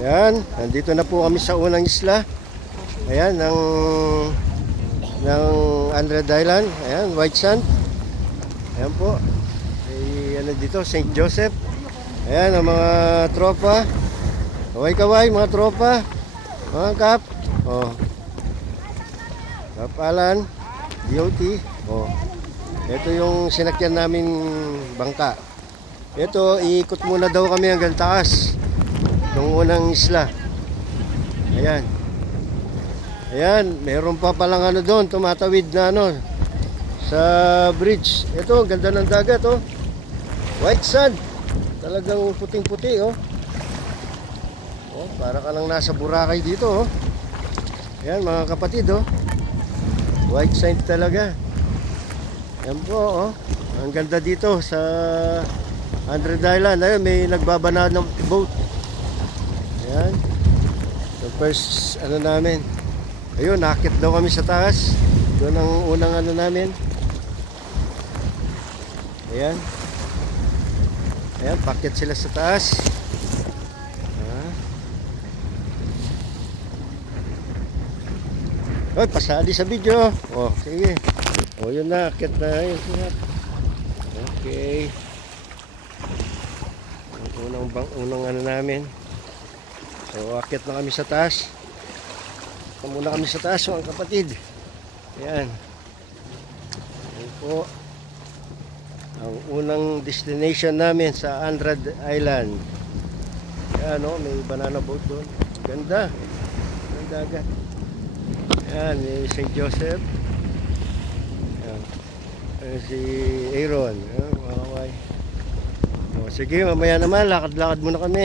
Ayan, nandito na po kami sa unang isla. Ayan, ng Andred Island. Ayan, White Sand. Ayan po. Ano dito, St. Joseph. Ayan, ang mga tropa. Kaway-kaway, mga tropa. Mga kap. Oh. Kapalan. DOT. Oh. Ito yung sinakyan namin bangka. Ito, iikot muna daw kami hanggang taas. Itong unang isla. Ayan. Ayan, meron pa palang ano doon, tumatawid na ano sa bridge. Ito, ganda ng dagat, oh. White sand. Talagang puting-puti, oh. Oh, para ka lang nasa Boracay dito, oh. Ayan, mga kapatid, oh. White sand talaga. Ayan po, oh. Ang ganda dito sa Andred Island. Ayun, may nagbabanad ng boat. Ayan. The first, ano namin. Ayun, nakakit daw kami sa taas. Doon ang unang ano namin. Ayan. Ayan, pakit sila sa taas. Oy, pasali sa video. Oh, sige. Oh, yun na, akit na yun. Okay. Unang ano namin. So, akit na kami sa taas. Muna kami sa taas, mga kapatid. Ayan. Ayan po. Ang unang destination namin sa Andred Island. Ayan, oh, may banana boat doon. Ganda. Ang dagat. Ayan, may St. Joseph. Ayan. Ayan si Aaron. Ayan, makakaway. O, sige, mamaya naman, lakad-lakad muna kami.